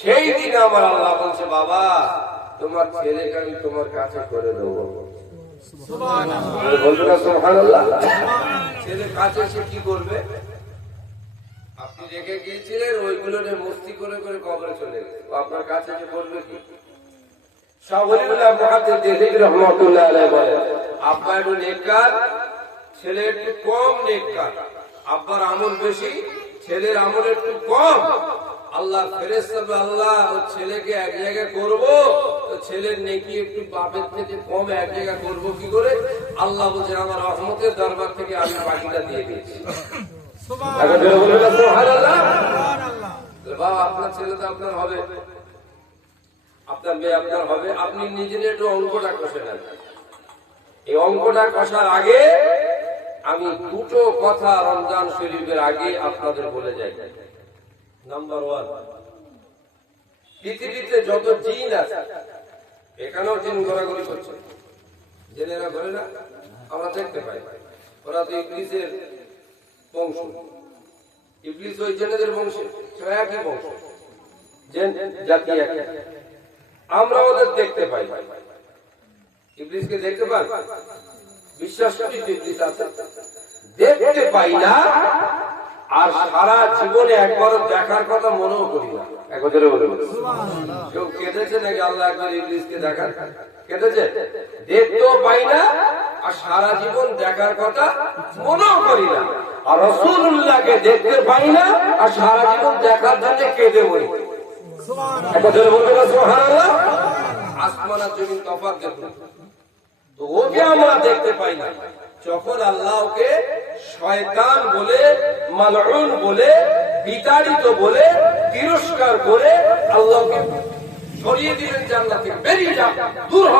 সেই দিন আমার আল্লাহ বলছে, বাবা তোমার ছেলেকে আমি তোমার কাছে করে দেবো। বলবে না সুবহানাল্লাহ? ছেলে কাছে এসে কি করবে? আপনি রেখে গিয়েছিলেন, ওইগুলো নিয়ে মস্তি করে করে কবরে চলে গেছে, আপনার কাছে এসে করবে কি? আব্বা একটু নেককার, ছেলে একটু কম নেককার। আব্বার আমল বেশি, ছেলের আমল একটু কম। আল্লাহ ফেরেশতা, আল্লাহ ও ছেলেকে এক জায়গায় করবো, তো ছেলের নেকি একটু বাপের থেকে কম, এক জায়গায় করবো কি করে? আল্লাহ বলছে, আমার রহমতের দরবার থেকে আমি বাকিটা দিয়ে দিয়েছি। বাবা আপনার ছেলে তো আপনার হবে, আপনার মেয়ে আপনার হবে। আপনি নিজের একটু অঙ্কটা কষে নেন। এই অঙ্কটা কষার আগে আমি দুটো কথা রমজান শরীফের আগে আপনাদের বলে যাই। নাম্বার ওয়ান, পৃথিবীতে যত জিন আছে, এখানেও জিন ঘোরাঘুরি করছে, জেনেরা ঘরে না, আমরা দেখতে পাই। ওরা তো ইবলিসের বংশ, ইবলিস ওই জেনেদের বংশ, একই বংশ, জেন জাতি একই। আমরা ওদের দেখতে পাই, ইবলিসকে দেখতে পাই, বিশ্বাস করি ইবলিস আছে, দেখতে পাই না। আর সারা জীবনে একবারও দেখার কথা মনেও করি না। একবারে বলে কেউ কেঁদেছে নাকি আল্লাহ একবার ইবলিসকে দেখার? কেঁদেছে? দেখতেও পাই না, আর সারা জীবন দেখার কথা মনেও করি না। আর রাসূলুল্লাহকে দেখতে পাই না, আর সারা জীবন দেখার জন্য কেঁদে মরি। একবারে বলবে না সুবহানাল্লাহ? আসমান আর জমিন তফাৎ দেখুন। তো ওকে আমরা দেখতে পাই না। যখন আল্লাহ ওকে শয়তান বলে, মালউন বলে, বিতাড়িত বলে, তিরস্কার করে আল্লাহকে সরিয়ে দিলেন জান্নাত থেকে, বেরিয়ে যা, দূর হ,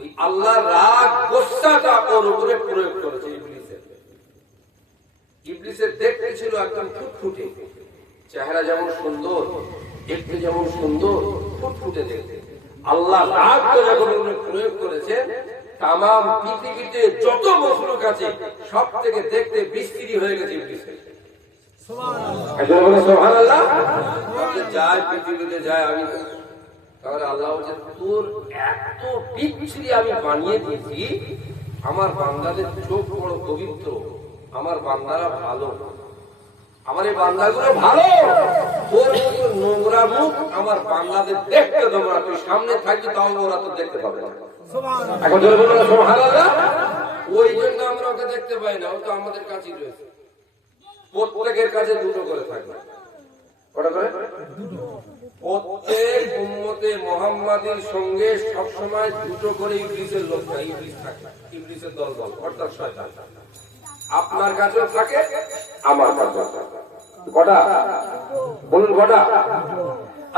ওই আল্লাহর রাগ গোসাটা ওর উপরে প্রয়োগ করেছে ইবলিসের। ইবলিসের দেখতে ছিল একদম ফুটফুটে, চেহারা যেমন সুন্দর, দেখতে যেমন সুন্দর, ফুটফুটে দেখতে। আল্লাহ রাগ যখন প্রয়োগ করেছে, তাম পৃথিবীতে যত মখলুক আছে সব থেকে দেখতে বিস্তৃতি হয়ে গেছে ইবলিসের। সুবহানাল্লাহ? যায় পৃথিবীতে যায়, আমি তাহলে আল্লাহ বলছে, তোর এত বিচ্ছিরি আমি বানিয়ে দিয়েছি, আমার বান্দাদের চোখ বড় পবিত্র, আমার বান্দারা ভালো, আমার এই বান্দাগুলো ভালো, তোর মতো নোংরা মুখ আমার বান্দাদের দেখতে দেবো না। তুই সামনে থাকবি, তাও ওরা তো দেখতে পাবে না। এখন ধরে বলবো না সুবহানাল্লাহ? ওই জন্য আমরা ওকে দেখতে পাই না, ও তো আমাদের কাছেই রয়েছে। প্রত্যেকের কাছে দুটো করে থাকবে, কটা করে? প্রত্যেক উম্মতে মুহাম্মাদীর সঙ্গে সবসময় দুটো করে ইবলিসের লোক থাকে, ইবলিস থাকে, ইবলিসের দল দল, অর্থাৎ শয়তান। আপনার কাছেও থাকে, আমার কাছেও থাকে। কটা বলুন, কটা?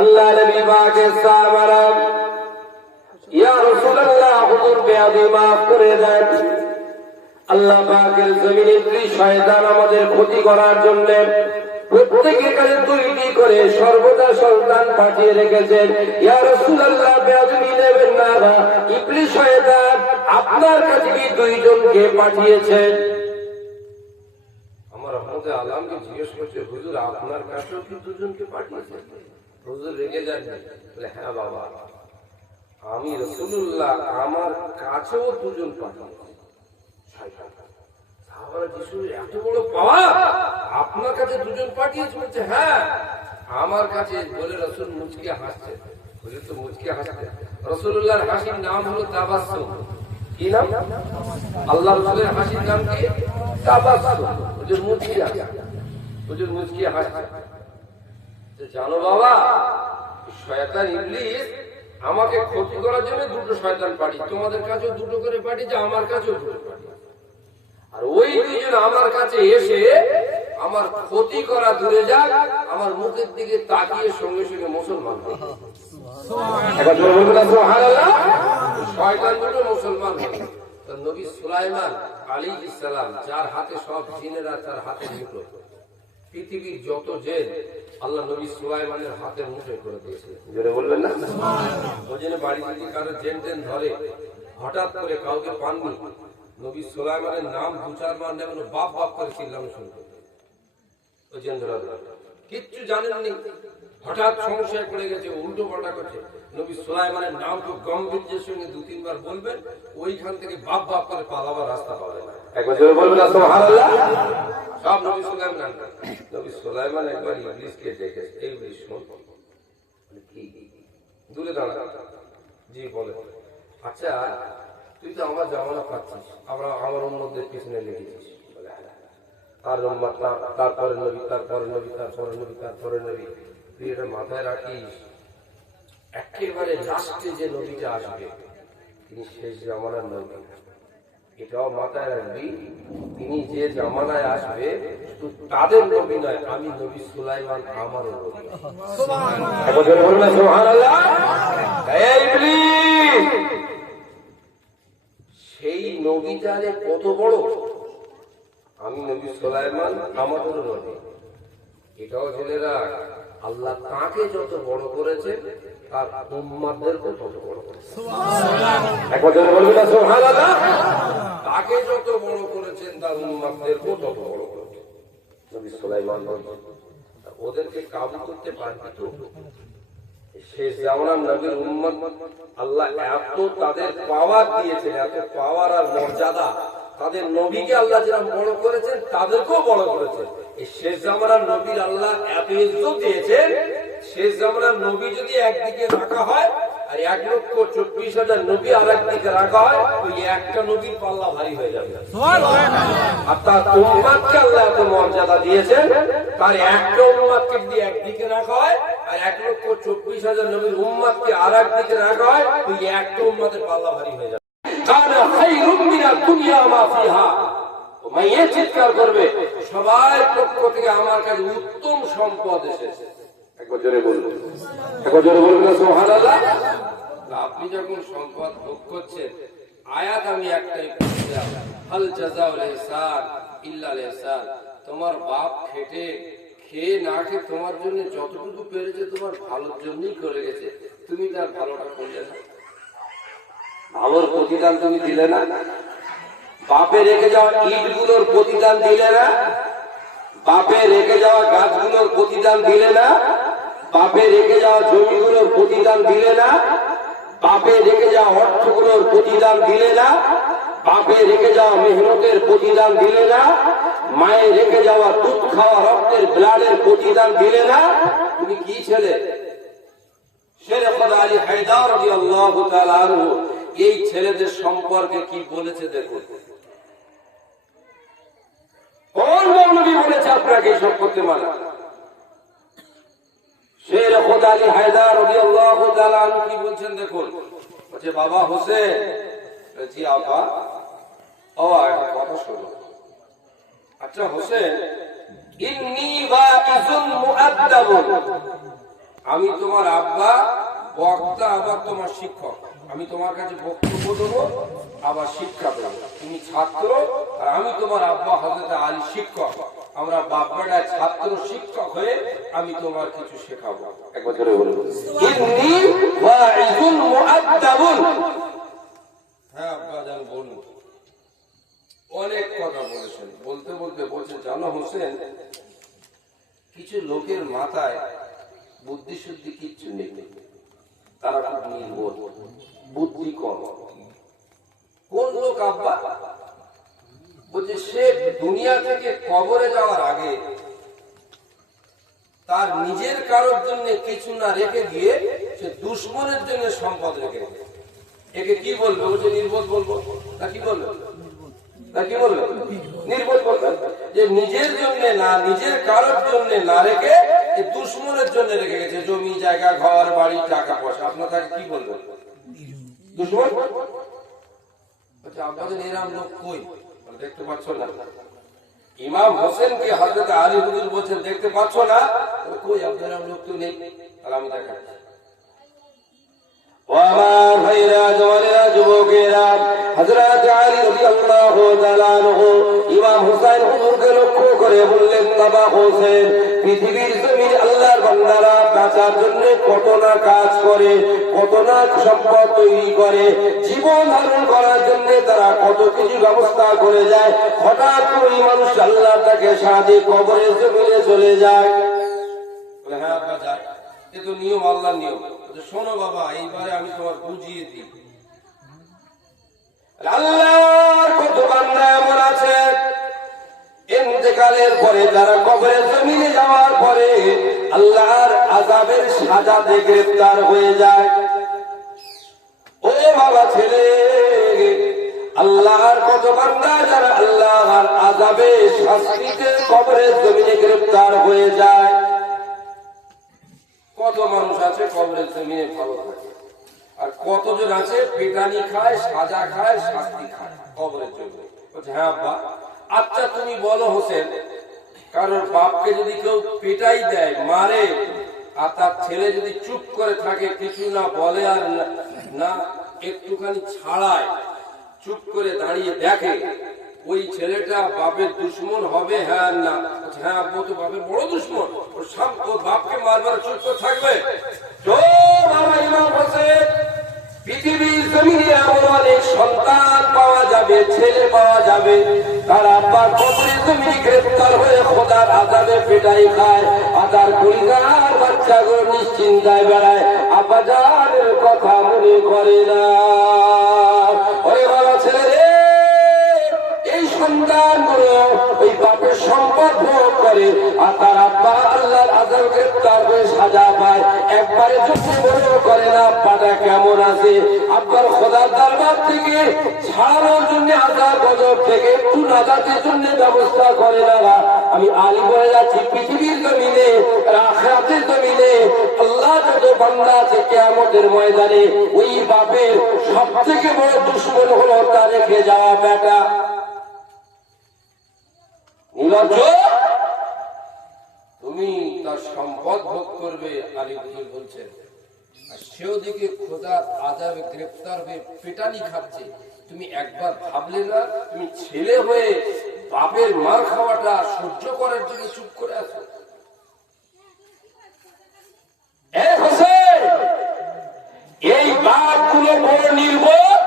আল্লাহ নবী পাকের সাহাবারা, ইয়া রাসূলুল্লাহ, হুজুর বেয়াদবি মাফ করে দেন। আল্লাহ পাকের জমিনে ইবলিস শয়তান আমাদের ক্ষতি করার জন্য প্রত্যেকের কাছে দুইটি করে সর্বদা সন্তান পাঠিয়ে রেখেছেন। ইয়া রাসূলুল্লাহ, বেয়াদবি নেবেন না, ইবলিস শয়তান আপনার কাছে কি দুইজনকে পাঠিয়েছেন? আমার রহমতে আলমকে জিজ্ঞেস করছে, হুজুর আপনার কাছেও কি দুজনকে পাঠিয়েছেন? হুজুর রেগে যান, বলে হ্যাঁ বাবা, আমি রাসূলুল্লাহ আমার কাছেও দুজন পাঠিয়েছি। এত বড় পাওয়া, আপনার কাছে দুজন পাঠিয়েছে? বলছে হ্যাঁ আমার কাছে। বলে রাসূল মুচকে হাসছে, বলে তো মুচকে হাসছে। রাসূলুল্লাহর হাসির নাম হলো তাবাসসুম। কি নাম? আল্লাহ রাসূলের হাসির নাম কি? তাবাসসুম। হুজুর মুচকে হাসছে, হুজুর মুচকে হাসছে। জানো বাবা, শয়তান ইবলিস আমাকে ক্ষতি করার জন্য দুটো শয়তান পাঠিয়ে, তোমাদের কাছেও দুটো করে পাঠিয়েছে, আমার কাছেও দুটো পাঠিয়েছে। আর ওই দুজন আমার কাছে এসে আমার ক্ষতি করা দূরে যাক, আমার মুখের দিকে তাকিয়ে সঙ্গে সঙ্গে মুসলমান হয়ে গেল। সুবহানাল্লাহ? শয়তান দুটো মুসলমান হয়ে গেল। নবী সুলাইমান আলাইহিস সালাম, যার হাতে সব জিনেরা, তার হাতে মুঠো, পৃথিবীর যত জেন আল্লাহ নবী সুলাইমানের হাতের মুঠোয় করে দিয়েছে। জোরে বলবেন না? ওই জন্য বাড়ি যদি কারো জেন টেন ধরে, হঠাৎ করে কাউকে পাননি, নবী সুলাইমানের নাম দু চারবার নেবেন, বাপ বাপ করে চিল্লানো শুরু করবে। ওই জেন ধরা কিচ্ছু জানেননি, হঠাৎ সমস্যায় পড়ে গেছে, উল্টো পাল্টা করছে। নবী সুলাইমানের নাম তো গম্ভীর্যের সঙ্গে 2-3 বার বলবেন, ওইখান থেকে বাপ বাপ করে পালাবার রাস্তা পাবে না। একবার জোরে বলবেন না সুবহানাল্লাহ। সব নবী সুলাইমান। নবী সুলাইমান একবার ইবলিসকে ডেকেছে, এই ইবলিস শোন, কি দূরে দাঁড়া। জি বলে, আচ্ছা তুই তো আমার জামানা পাচ্ছিস, আমার উম্মতদের পিছনে লেগেছিস, তারপরে নবী, তারপরে নবী, তারপরে নবী, তারপরে নবী, তুই এটা মাথায় রাখিস, একেবারে লাস্টে যে নবীটা আসবে তিনি শেষ জামানার নবী। এটাও মাথায় রাখবি, তিনি যে জামানায় আসবে তাদের নবী নয়, আমি নবী সুলাইমান আমারও নবী। সুবহানাল্লাহ। সেই নবীটারে কত বড়, আমি নবী সুলাইমান আমাদেরও নবী। এটাও জেনে রাখ, আল্লাহ তাকে যত বড় করেছে তার উম্মতদেরকেও তত বড় করেছে। তাকে যত বড় করেছেন তার উম্মতদেরকেও তত বড় করেছেন। নবী সুলাইমান ওদেরকে কাবু করতে পারবি তো? শেষ জামানার নবীর উম্মত আল্লাহ এত তাদের পাওয়ার দিয়েছেন, এত পাওয়ার আর মর্যাদা, তাদের নবীকে আল্লাহ যেরকম বড় করেছেন তাদেরকেও বড় করেছেন। এই শেষ জামানার নবীর আল্লাহ এত ইজ্জত দিয়েছেন, শেষ জামানার নবী যদি একদিকে রাখা হয় আর 1,24,000 নবী আর একদিকে রাখা হয়, ওই একটা নবীর পাল্লা ভারী হয়ে যাবে। আর তার উম্মতকে আল্লাহ এত মর্যাদা দিয়েছেন, তার একটা উম্মতকে যদি একদিকে রাখা হয় আর 1,24,000 নবীর উম্মতকে আর একদিকে রাখা হয়, ওই একটা উম্মতের পাল্লা ভারী হয়ে যাবে। চিৎকার করবে, সবার পক্ষ থেকে আমার কাছে উত্তম সম্পদ এসেছে। একবার জোরে বলবেন, একবার জোরে বলবেন সুবহানাল্লাহ। আপনি যখন সম্পদ ভোগ করছেন, আয়াত আমি একটাই পড়ছিলাম, হাল জাযাউল ইহসান ইল্লাল ইহসান। তোমার বাপ খেটে খেয়ে না খেয়ে তোমার জন্য যতটুকু পেরেছে তোমার ভালোর জন্যই করে গেছে, তুমি তার ভালোটা করলে না, ভালোর প্রতিদান তুমি দিলে না, বাপে রেখে যাওয়া ইটগুলোর প্রতিদান দিলে না, বাপে রেখে যাওয়া গাছগুলোর প্রতিদান দিলে না, বাপে রেখে যাওয়া জমিগুলোর প্রতিদান দিলে না, বাপে রেখে যাওয়া অর্থগুলোর প্রতিদান দিলে না, বাপে রেখে যাওয়া মেহনতের প্রতিদান দিলে না, মায়ে রেখে যাওয়া দুধ খাওয়া রক্তের ব্লাডের প্রতিদান দিলে না, তুমি কি ছেলে? শের খোদা আলী হায়দার রাদিয়াল্লাহু তাআলা আনহু এই ছেলেদের সম্পর্কে কি বলেছে দেখুন। কোন নবী বলেছে আপনাকে এসব করতে মানা? শের খোদা আলী হায়দার রাদিয়াল্লাহু তাআলা আনহু কি বলছেন দেখুন। বলছে, বাবা হোসেন। জি আব্বা। ও একটা কথা শোনো। আচ্ছা হোসেন, ইন্নী ওয়াইজুন মুআদ্দাবুন, আমি তোমার আব্বা, বক্তা আবার তোমার শিক্ষক। আমি তোমার কাছে বক্তব্য দেবো আবার শিক্ষা দেবো। তুমি ছাত্র আর আমি তোমার আব্বা হযরত আলী শিক্ষক। আমরা বাপ বেটা ছাত্র শিক্ষক হয়ে আমি তোমার কিছু শেখাবো। একবার ধরে বলুন, ইন্নী ওয়াইজুন মুআদ্দাবুন। হ্যাঁ আব্বা জান বলুন। অনেক কথা বলেছেন, বলতে বলতে বলছে, জানো হোসেন, কিছু লোকের মাথায় বুদ্ধি শুদ্ধি কিচ্ছু নেই, তারা খুব নির্বোধ, বুদ্ধি কম। কোন লোক আব্বা? বলছে, সে দুনিয়া থেকে কবরে যাওয়ার আগে তার নিজের কারোর জন্য কিছু না রেখে দিয়ে সে দুশ্মনের জন্য সম্পদ রেখে দেয়। একে কি বলবে? বলছে নির্বোধ বলবো না কি বলবে? না কি বলবে? নির্বোধ বলবে। যে নিজের জন্য না, নিজের কারোর জন্য না রেখে দুশ্মনের জন্য রেখে গেছে, জমি জায়গা ঘর বাড়ি টাকা পয়সা। আপনার তাকে কি বলবেন? দুশ্মন। আচ্ছা আপনাদের এরকম লোক কই? দেখতে পাচ্ছ না? ইমাম হোসেনকে হযরত আলী হুজুর বলছেন দেখতে পাচ্ছ না? কই আপনাদের এরকম লোক তো নেই। আর আমি দেখাচ্ছি। ও আমার ভাইরা, জওয়ানেরা, যুবকেরা, হযরত আলী রাদিয়াল্লাহু তাআলা আনহু ইমাম হুসাইন হুজুরকে লক্ষ্য করে বললেন, বাবা হোসেন, পৃথিবীর জমিনে আল্লাহর বান্দারা বাঁচার জন্য কত না কাজ করে, কত না সম্পদ তৈরি করে, জীবন ধারণ করার জন্য তারা কত কিছু ব্যবস্থা করে যায়। হঠাৎ করে মানুষ আল্লাহ তাকে সাথে কবরের জমিনে চলে যায়। হ্যাঁ আব্বা যায়। এ তো নিয়ম, আল্লাহর নিয়ম। শোনো বাবা, এইবারে আমি তোমার বুঝিয়ে দিই। আল্লাহর কত বান্দা এমন আছে ইন্তেকালের পরে, যারা কবরে জমিনে যাওয়ার পরে আল্লাহর আযাবের সাজাতে গ্রেফতার হয়ে যায়। ও বাবা ছেলে, আল্লাহর কত বান্দা যারা আল্লাহর আযাবে শাস্তিতে কবরে জমিনে গ্রেফতার হয়ে যায়। কত মানুষ আছে কবরে জমিনে ভালো থাকে, আর কতজন আছে পেটানি খায়, সাজা খায়, শাস্তি খায় কবরের জন্য। হ্যাঁ আব্বা। আচ্ছা তুমি বলো হোসেন, কারোর বাপকে যদি কেউ পেটাই দেয়, মারে, আর তার ছেলে যদি চুপ করে থাকে, কিছু না বলে আর না একটুখানি ছাড়ায়, চুপ করে দাঁড়িয়ে দেখে, ওই ছেলেটা বাপের দুশ্মন হবে? হ্যাঁ না? হ্যাঁ আব্বু, তো বাপের বড় দুশ্মন, ওর বাপকে মারবার চুপ করে থাকবে? পৃথিবীর জমিনে এমন অনেক সন্তান পাওয়া যাবে, ছেলে পাওয়া যাবে, তার আব্বা কবরে জমিনে গ্রেফতার হয়ে খোদার আযাবে পেটাই খায়, আর তার পরিবার বাচ্চাগুলো নিশ্চিন্তায় বেড়ায়, আব্বা জানের কথা মনে করে না। ওরে বাবা ছেলে রে, এই সন্তানগুলো ওই বাপের সম্পদ ভোগ করে, আর তার আব্বা আল্লাহর আযাবে গ্রেফতার হয়ে সাজা পায়, একবারে চোখে মনেও করে না আব্বাটা কেমন আছে। আব্বার খোদার দরবার থেকে ছাড়ানোর জন্য, আযাব গজব থেকে একটু নাজাতের জন্য ব্যবস্থা করে না। আমি আলী বলে যাচ্ছি, পৃথিবীর জমিনে, আখিরাতের জমিনে আল্লাহ যত বান্দা আছে কিয়ামতের ময়দানে, ওই বাপের সবথেকে বড় দুশমন হলো তার রেখে যাওয়া বেটা। তুমি তার সম্পদ ভোগ করবে, আলী হুজুর বলছেন, আর সেও দিকে খোদার আযাবে গ্রেফতার হয়ে পেটানি খাচ্ছে। তুমি একবার ভাবলে না, তুমি ছেলে হয়ে বাপের মার খাওয়াটা সহ্য করার জন্য চুপ করে আছো? এই বাপগুলো বড় নির্বোধ,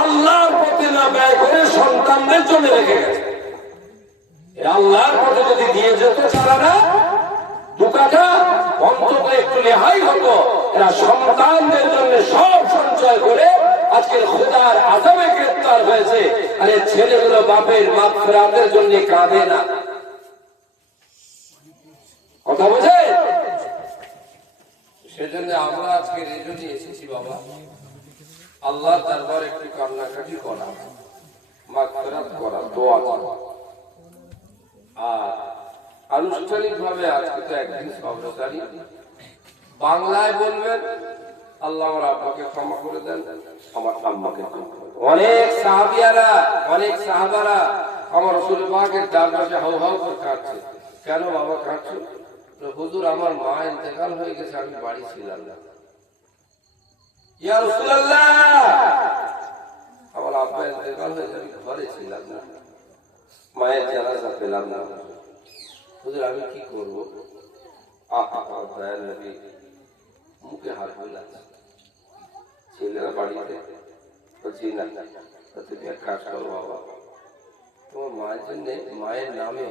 আল্লাহর পথে না ব্যয় করে সন্তানদের জন্য রেখে গেছে। আল্লাহর পথে যদি দিয়ে যেত তারা দুকাটা অন্তত একটু রেহাই হতো। এরা সন্তানদের জন্য সব সঞ্চয় করে আজকের খোদার আযাবে গ্রেফতার হয়েছে, আর এই ছেলেগুলো বাপের মাগফিরাতের জন্য কাঁদে না। কথা বুঝে? সেজন্য আমরা আজকে এই জন্য এসেছি বাবা, আল্লাহর দরবারে একটু কান্নাকাটি করা, মাগফিরাত করা, দোয়া করা। আর আনুষ্ঠানিক ভাবে আজকে তো একদিন সর্বসারী বাংলায় বলবেন, আল্লাহ আমার আব্বাকে ক্ষমা করে দেন, আমার আম্মাকে ক্ষমা করে দেন। অনেক সাহাবিয়ারা, অনেক সাহাবারা আমার রাসূল পাকের দরবারে হাউ হাউ করে কাঁদছে। কেন বাবা কাঁদছো? হুজুর আমার মা ইন্তেকাল হয়ে গেছে, আমি বাড়ি ছিলাম না। ইয়া রাসূলুল্লাহ, আমার আব্বা ইন্তেকাল হয়েছে, আমি ঘরে ছিলাম না, মায়ের জানাজা পেলাম না। হুজুর আমি কি করবো? দয়াল নবী মুখে হাত বোলাচ্ছে, ছেলেরা বাড়িতে বলছি না, তুমি এক কাজ করো বাবা, তোমার মায়ের জন্য মায়ের নামে